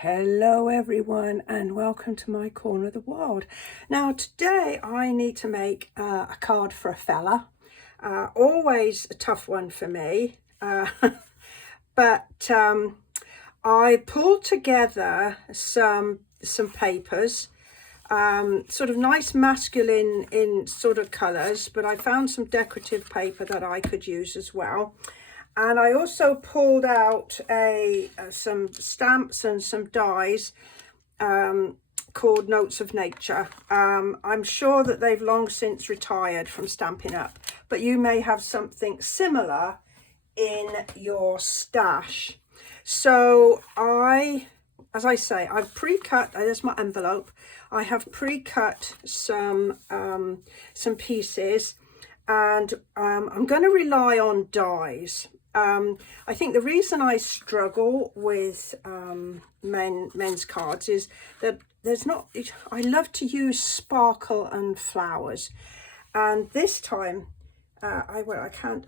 Hello everyone and welcome to my corner of the world. Now today I need to make a card for a fella. Always a tough one for me, but I pulled together some papers, sort of nice masculine in sort of colours, but I found some decorative paper that I could use as well. And I also pulled out some stamps and some dies called Notes of Nature. I'm sure that they've long since retired from Stampin' Up, but you may have something similar in your stash. So as I say, I've pre-cut, there's my envelope. I have pre-cut some pieces, and I'm going to rely on dies. I think the reason I struggle with men's cards is that I love to use sparkle and flowers, and this time I can't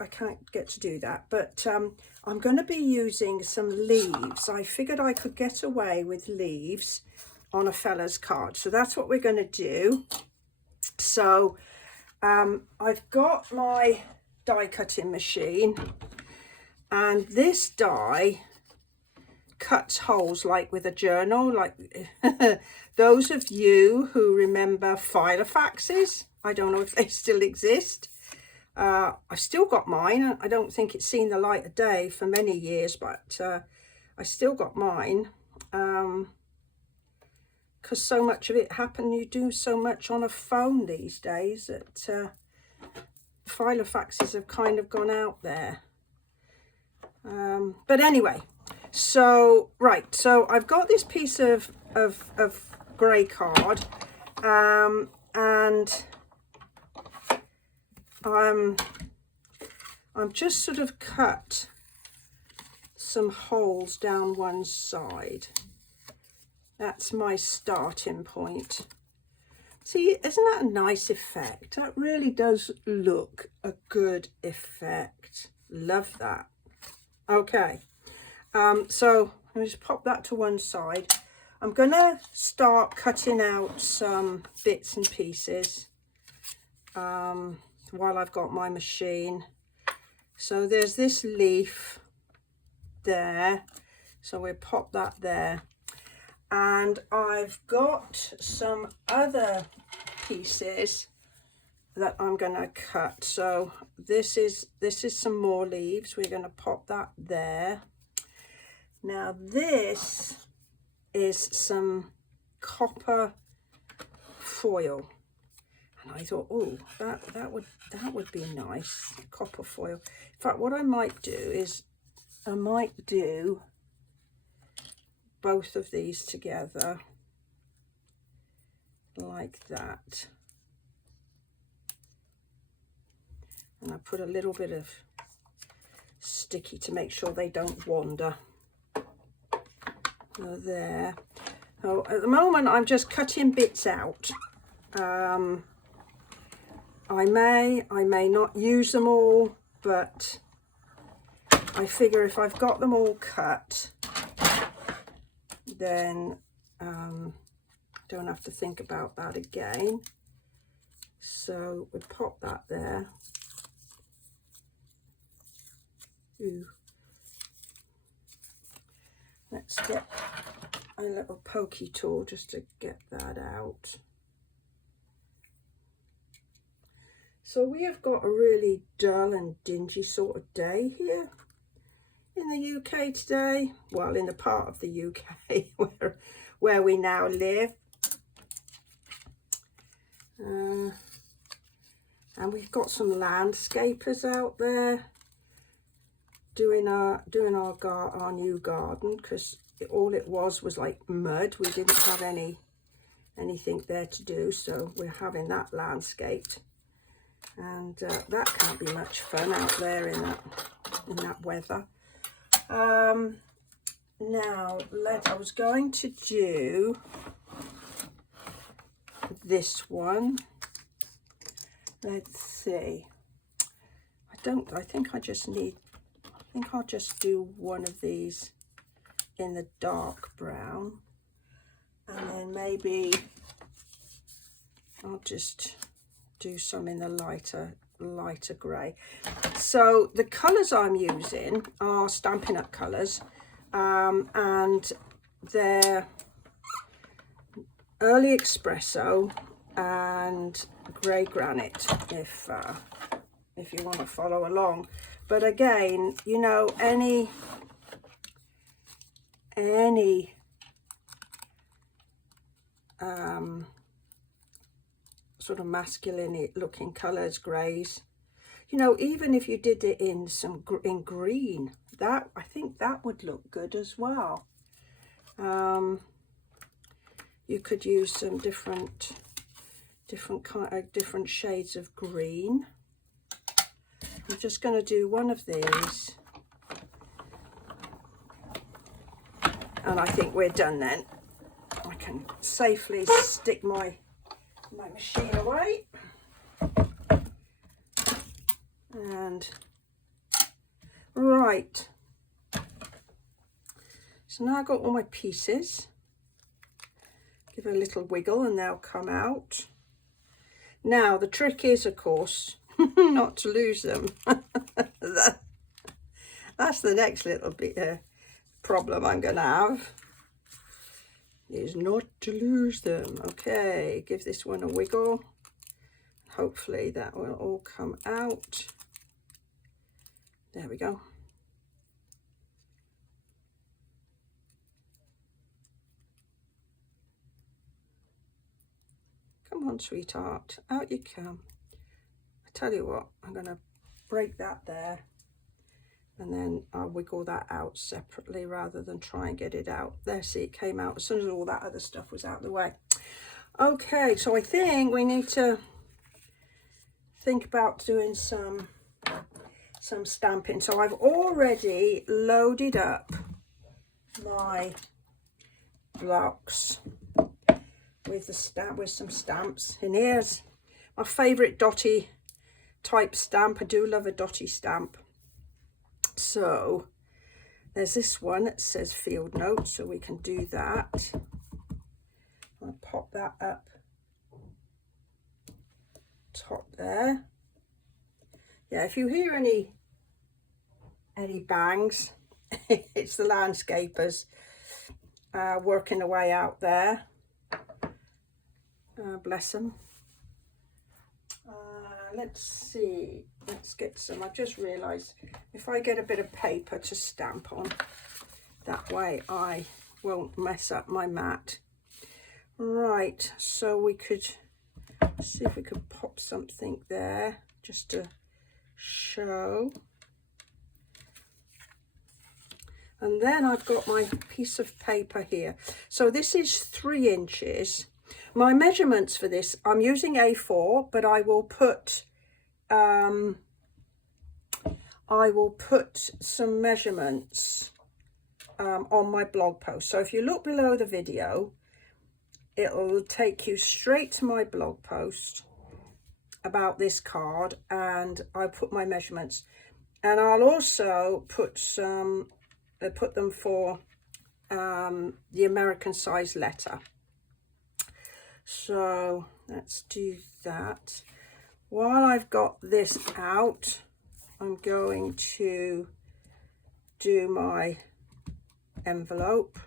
get to do that, but I'm going to be using some leaves. I figured I could get away with leaves on a fella's card, so that's what we're going to do. So I've got my die cutting machine, and this die cuts holes like with a journal, like those of you who remember filofaxes. I don't know if they still exist. I've still got mine. I don't think it's seen the light of day for many years, but I still got mine, because so much of it happened. You do so much on a phone these days that filofaxes have kind of gone out there. But anyway, so I've got this piece of grey card, and I'm just sort of cut some holes down one side. That's my starting point. See, isn't that a nice effect? That really does look a good effect. Love that. Okay, so let me just pop that to one side. I'm going to start cutting out some bits and pieces while I've got my machine. So there's this leaf there, so we'll pop that there. And I've got some other pieces that I'm going to cut. So this is some more leaves. We're going to pop that there. Now this is some copper foil, and I thought, oh, that would be nice, copper foil. In fact, what I might do is I might do both of these together like that. And I put a little bit of sticky to make sure they don't wander. So there. So at the moment I'm just cutting bits out. I may not use them all, but I figure if I've got them all cut, then don't have to think about that again. So we pop that there. Ooh. Let's get a little pokey tool just to get that out. So we have got a really dull and dingy sort of day here in the UK today. Well, in the part of the UK where we now live. And we've got some landscapers out there doing our new garden, because all it was like mud. We didn't have anything there to do, so we're having that landscaped, and that can't be much fun out there in that weather. Now I was going to do this one. Let's see. I think I'll just do one of these in the dark brown, and then maybe I'll just do some in the lighter grey. So the colours I'm using are Stampin' Up colours, and they're Early Espresso and Grey Granite, if you want to follow along. But again, you know, any sort of masculine looking colours, greys, you know, even if you did it in in green, that I think that would look good as well. You could use some different shades of green. I'm just going to do one of these, and I think we're done then. I can safely stick my machine away. And right, so now I've got all my pieces. Give it a little wiggle and they'll come out. Now the trick is, of course, not to lose them. That's the next little bit problem I'm gonna have, is not to lose them. Okay, give this one a wiggle. Hopefully that will all come out. There we go. Come on, sweetheart, out you come. I tell you what, I'm going to break that there, and then I'll wiggle that out separately rather than try and get it out. There, see, it came out as soon as all that other stuff was out of the way. Okay, so I think we need to think about doing some stamping. So I've already loaded up my blocks with some stamps. And here's my favorite dotty type stamp. I do love a dotty stamp. So there's this one that says field notes, so we can do that. I'll pop that up top there. Yeah, if you hear any bangs, it's the landscapers working away out there. Bless them. Let's see, let's get some. I've just realized if I get a bit of paper to stamp on, that way I won't mess up my mat. Right, so we could see if we could pop something there just to show. And then I've got my piece of paper here. So this is 3 inches. My measurements for this, I'm using A4, but I will put some measurements on my blog post. So if you look below the video, it'll take you straight to my blog post about this card, and I put my measurements, and I'll also put them for the American size letter. So let's do that. While I've got this out, I'm going to do my envelope.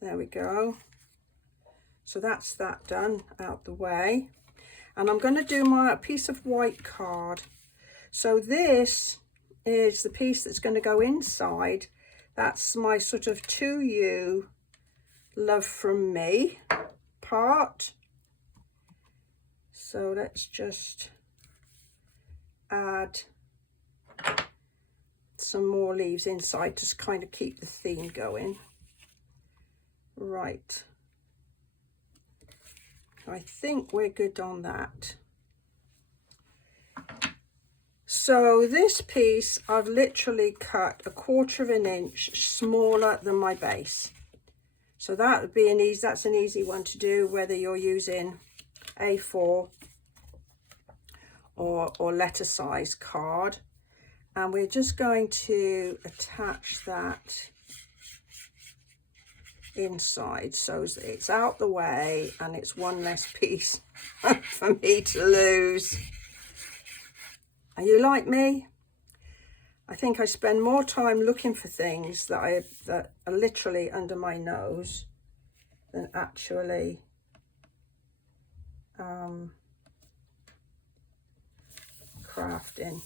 There we go. So that's that done, out the way. And I'm going to do a piece of white card. So this is the piece that's going to go inside. That's my sort of to you, love from me part. So let's just add some more leaves inside to kind of keep the theme going. Right, I think we're good on that. So this piece I've literally cut 1/4 inch smaller than my base. So that would be that's an easy one to do, whether you're using A4 or letter size card, and we're just going to attach that inside so it's out the way and it's one less piece for me to lose. Are you like me? I think I spend more time looking for things that are literally under my nose than actually crafting.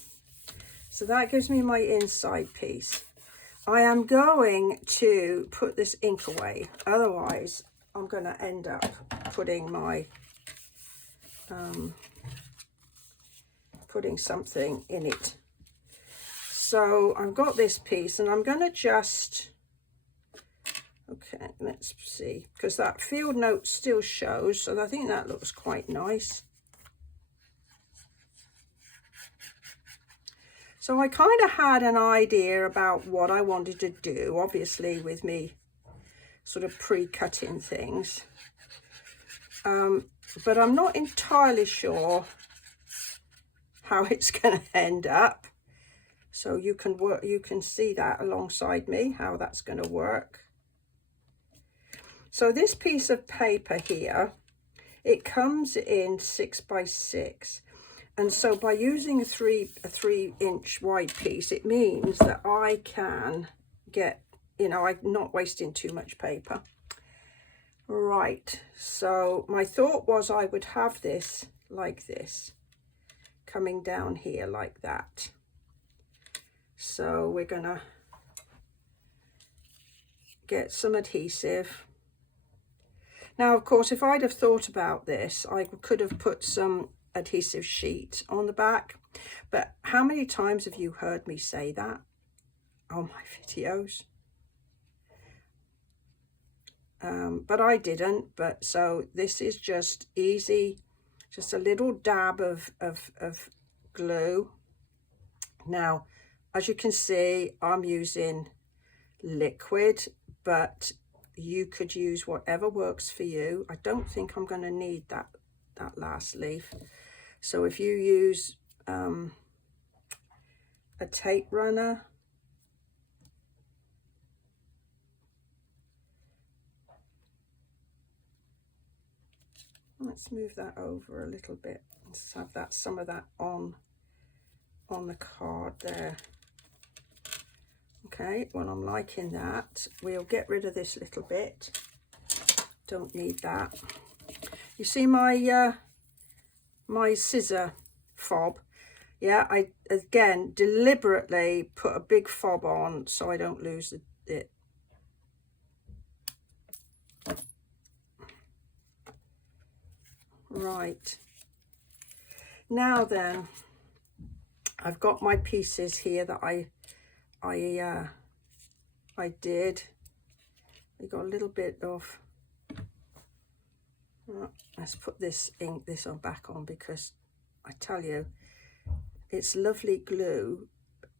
So that gives me my inside piece. I am going to put this ink away, otherwise I'm going to end up putting my putting something in it. So I've got this piece and I'm going to just, okay, let's see, because that field note still shows, so I think that looks quite nice. So I kind of had an idea about what I wanted to do, obviously with me sort of pre-cutting things, but I'm not entirely sure how it's going to end up. So you can see that alongside me, how that's going to work. So this piece of paper here, it comes in 6 by 6. And so by using a 3-inch wide piece, it means that I can get, you know, I'm not wasting too much paper. Right, so my thought was I would have this like this, coming down here like that. So we're gonna get some adhesive. Now, of course, if I'd have thought about this, I could have put some adhesive sheet on the back, but how many times have you heard me say that on my videos? But I didn't, but so this is just easy, just a little dab of glue. Now, as you can see, I'm using liquid, but you could use whatever works for you. I don't think I'm going to need that last leaf. So if you use a tape runner, let's move that over a little bit. Let's have that, some of that on the card there. Okay, well, I'm liking that. We'll get rid of this little bit. Don't need that. You see my my scissor fob? Yeah, I again deliberately put a big fob on so I don't lose it. Right. Now then, I've got my pieces here that I did. I got a little bit of, let's put this on back on, because I tell you, it's lovely glue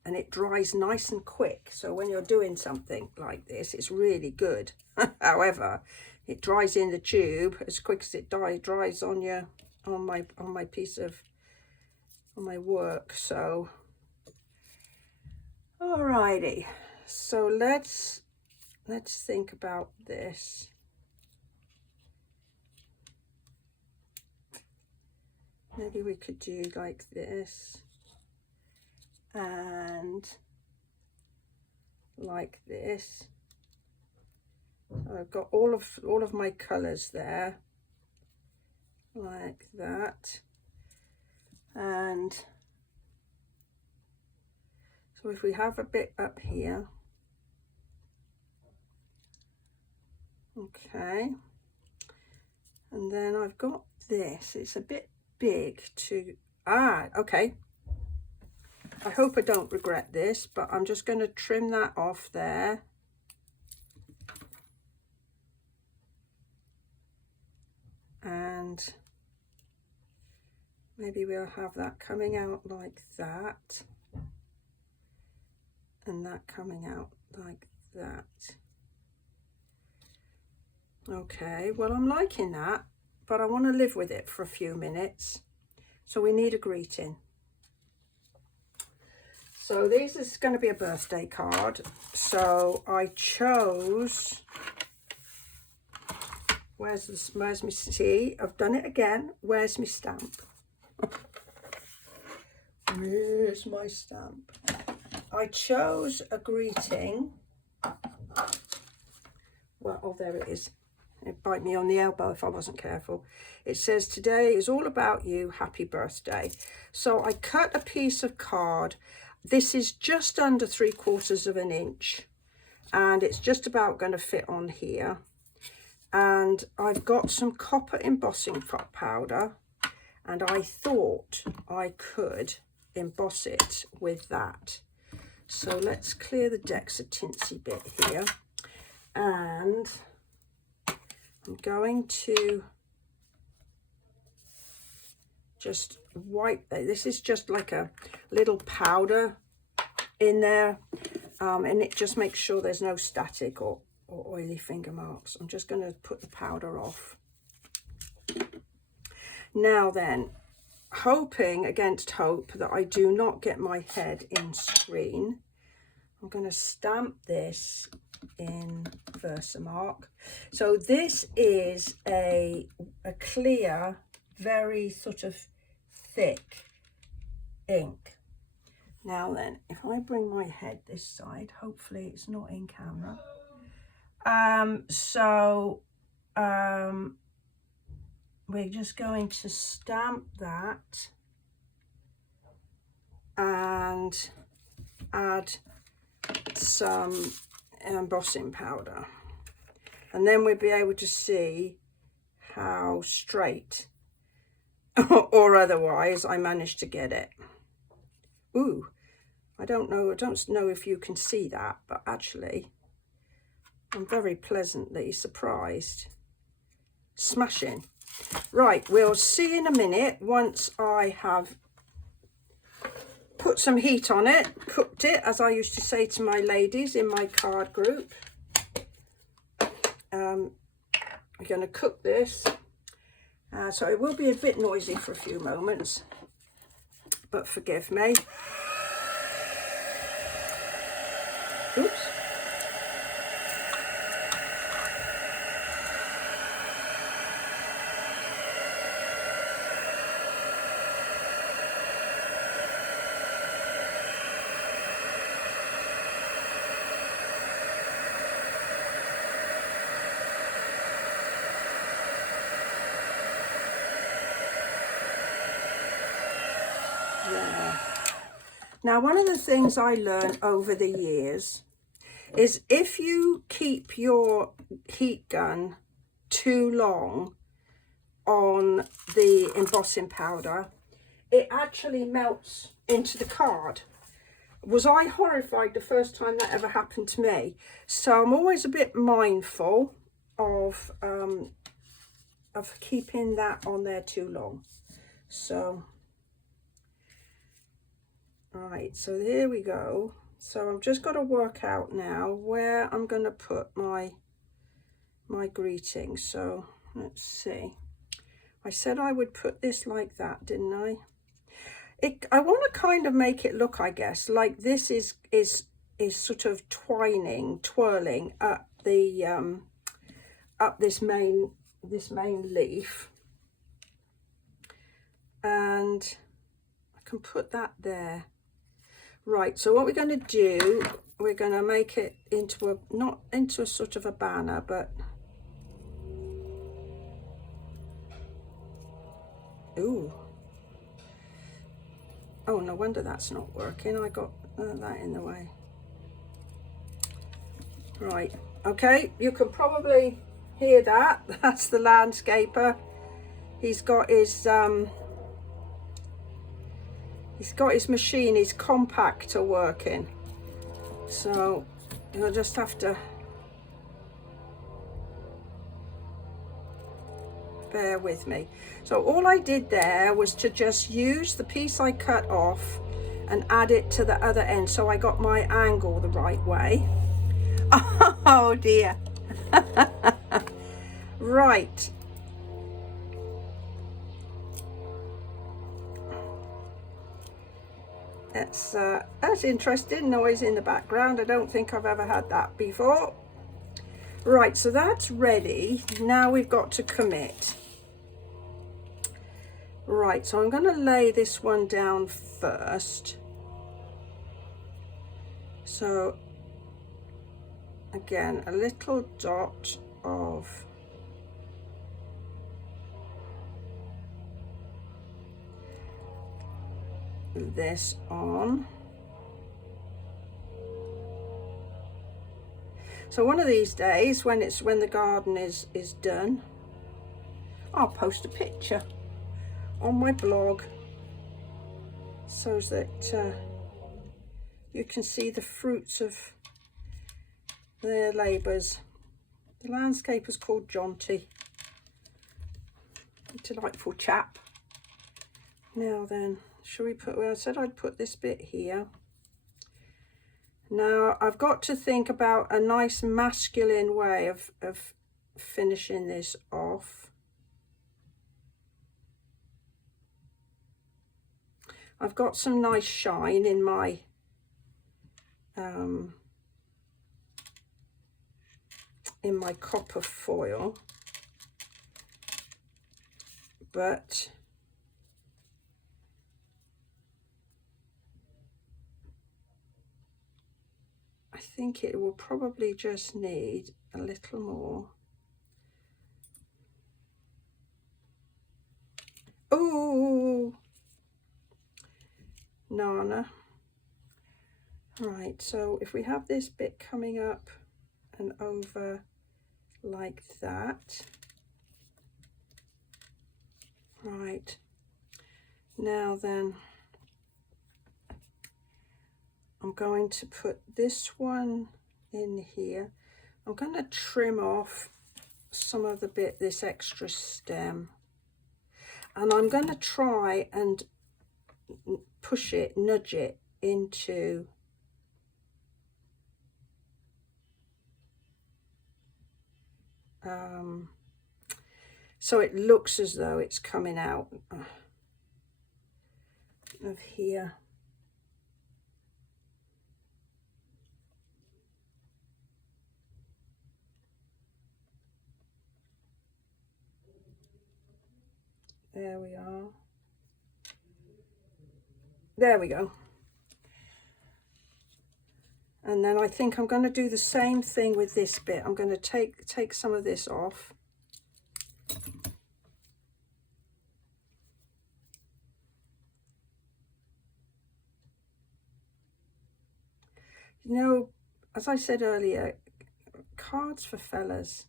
and it dries nice and quick. So when you're doing something like this, it's really good. However, it dries in the tube as quick as it dries on my piece of, on my work. So alrighty, so let's think about this. Maybe we could do like this and like this. So I've got all of my colors there, like that. And so if we have a bit up here, okay, and then I've got this, it's a bit big to, okay, I hope I don't regret this, but I'm just going to trim that off there. And maybe we'll have that coming out like that, and that coming out like that. Okay, well, I'm liking that, but I want to live with it for a few minutes. So we need a greeting. So this is going to be a birthday card. So I chose, where's my, see, I've done it again. Where's my stamp? Where's my stamp? I chose a greeting. Well, oh, there it is. It'd bite me on the elbow if I wasn't careful. It says, today is all about you. Happy birthday. So I cut a piece of card. This is just under 3/4 of an inch. And it's just about going to fit on here. And I've got some copper embossing powder. And I thought I could emboss it with that. So let's clear the Dexa Tinsy bit here. And I'm going to just wipe that. This is just like a little powder in there. And it just makes sure there's no static or oily finger marks. I'm just going to put the powder off. Now then, hoping against hope that I do not get my head in screen, I'm going to stamp this in Versamark. So this is a clear, very sort of thick ink. Now then, if I bring my head this side, hopefully it's not in camera. We're just going to stamp that and add some embossing powder, and then we'll be able to see how straight or otherwise I managed to get it. Ooh, I don't know if you can see that, but actually I'm very pleasantly surprised. Smashing. Right, we'll see in a minute once I have put some heat on it, cooked it, as I used to say to my ladies in my card group. We're going to cook this, so it will be a bit noisy for a few moments, but forgive me. Oops. Yeah. Now, one of the things I learned over the years is if you keep your heat gun too long on the embossing powder, it actually melts into the card. Was I horrified the first time that ever happened to me? So I'm always a bit mindful of keeping that on there too long. So, right, so here we go. So I've just got to work out now where I'm going to put my greeting. So let's see. I said I would put this like that, didn't I? I want to kind of make it look, I guess, like this is sort of twirling up the up this main leaf, and I can put that there. Right, so what we're going to do, we're going to make it into not into a sort of a banner, but ooh. Oh, no wonder that's not working. I got that in the way. Right, okay, you can probably hear that. That's the landscaper. He's got his machine, his compactor working. So you'll just have to bear with me. So all I did there was to just use the piece I cut off and add it to the other end, so I got my angle the right way. Oh dear. Right. that's interesting noise in the background. I don't think I've ever had that before. Right, so that's ready. Now we've got to commit. Right, so I'm going to lay this one down first. So again, a little dot of this on. So one of these days, when the garden is done, I'll post a picture on my blog so that you can see the fruits of their labours. The landscaper's called Jonty. A delightful chap. Now then, shall we put, well, I said I'd put this bit here. Now I've got to think about a nice masculine way of finishing this off. I've got some nice shine in my copper foil, but I think it will probably just need a little more. Oh, Nana. Right, so if we have this bit coming up and over like that. Right, now then, I'm going to put this one in here. I'm going to trim off some of the bit, this extra stem, and I'm going to try and push it, nudge it into so it looks as though it's coming out of here. There we are. There we go. And then I think I'm going to do the same thing with this bit. I'm going to take some of this off. You know, as I said earlier, cards for fellas.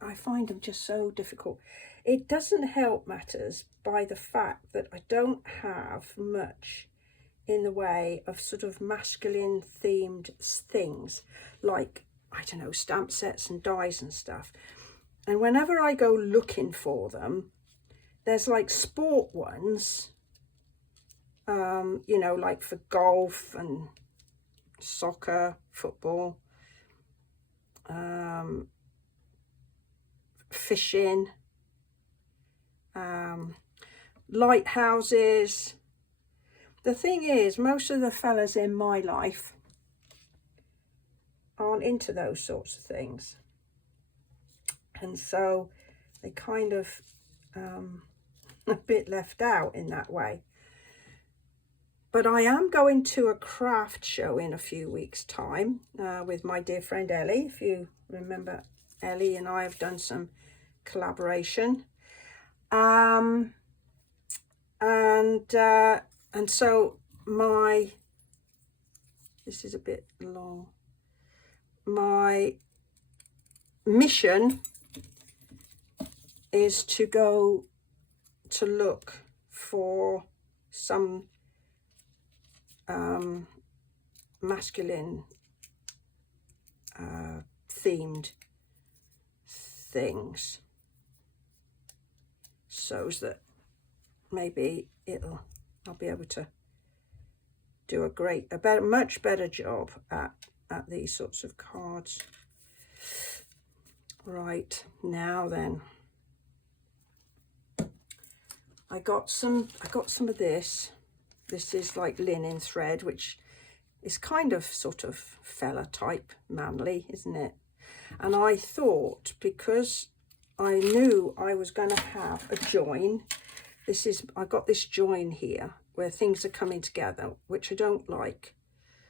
I find them just so difficult. It doesn't help matters by the fact that I don't have much in the way of sort of masculine themed things, like, I don't know, stamp sets and dies and stuff. And whenever I go looking for them, there's like sport ones, you know, like for golf and soccer, football, fishing, lighthouses. The thing is, most of the fellas in my life aren't into those sorts of things, and so they kind of a bit left out in that way. But I am going to a craft show in a few weeks' time with my dear friend Ellie. If you remember, Ellie and I have done some collaboration. And so this is a bit long. My mission is to go to look for some masculine themed things, so that maybe I'll be able to do a much better job at these sorts of cards. Right, now then, I got some of this. This is like linen thread, which is kind of sort of fella type, manly, isn't it? And I thought, because I knew I was going to have a join, I got this join here where things are coming together, which I don't like.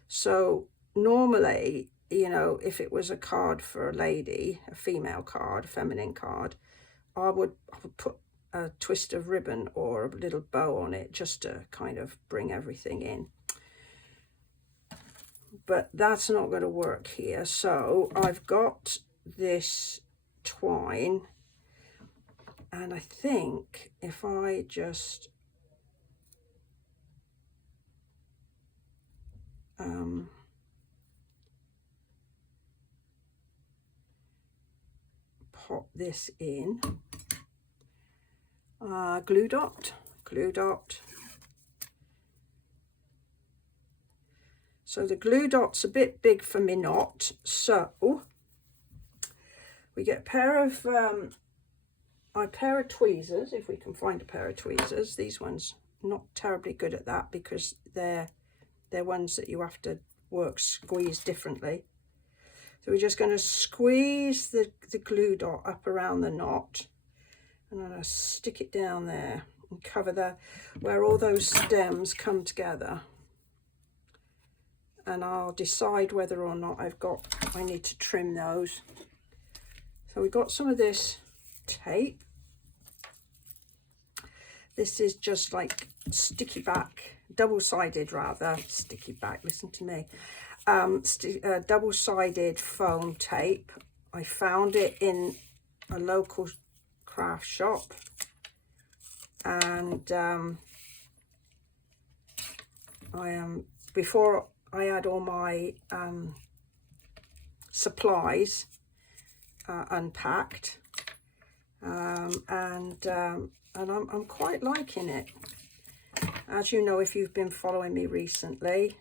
So normally, you know, if it was a card for a lady, a female card, a feminine card, I would put a twist of ribbon or a little bow on it just to kind of bring everything in. But that's not going to work here. So I've got this twine, and I think if I just pop this in, glue dot. So the glue dot's a bit big for me knot, so we get a pair of tweezers, if we can find a pair of tweezers. These ones, not terribly good at that because they're ones that you have to squeeze differently. So we're just going to squeeze the glue dot up around the knot, and I'm going to stick it down there and cover where all those stems come together. And I'll decide whether or not I need to trim those. So we got some of this tape. This is just like sticky back, double-sided rather, sticky back, listen to me. Double-sided foam tape. I found it in a local craft shop, and before I had all my supplies unpacked, and I'm quite liking it. As you know, if you've been following me recently,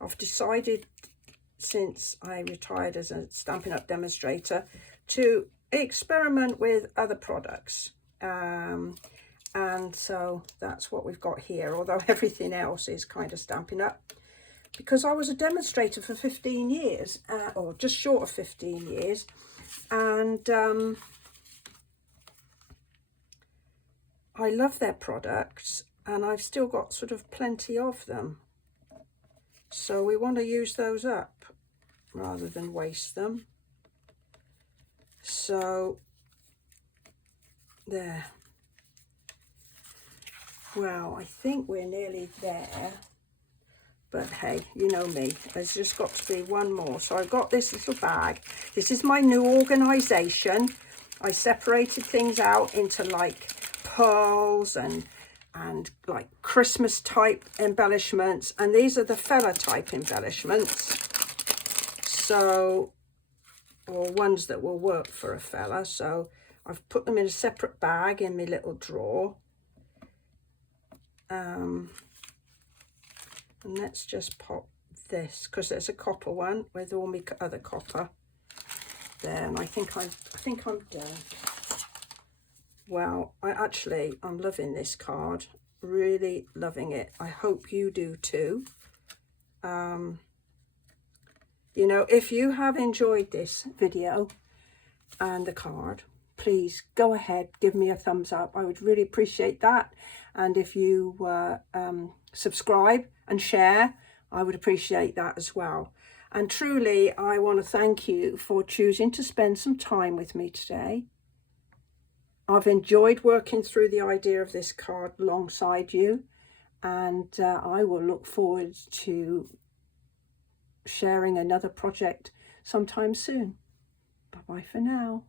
I've decided, since I retired as a Stampin' Up! Demonstrator, to experiment with other products. And so that's what we've got here, although everything else is kind of Stampin' Up! Because I was a demonstrator for 15 years, or just short of 15 years, and I love their products, and I've still got sort of plenty of them. So we want to use those up rather than waste them. So there. Well, I think we're nearly there. But hey, you know me, there's just got to be one more. So I've got this little bag. This is my new organisation. I separated things out into like pearls and like Christmas type embellishments. And these are the fella type embellishments. So, or ones that will work for a fella. So I've put them in a separate bag in my little drawer. And let's just pop this, because there's a copper one with all my other copper there, and I think I'm done. Well, I'm loving this card, really loving it. I hope you do too. You know, if you have enjoyed this video and the card, please go ahead, give me a thumbs up. I would really appreciate that. And if you subscribe and share, I would appreciate that as well. And truly, I want to thank you for choosing to spend some time with me today. I've enjoyed working through the idea of this card alongside you, and I will look forward to sharing another project sometime soon. Bye-bye for now.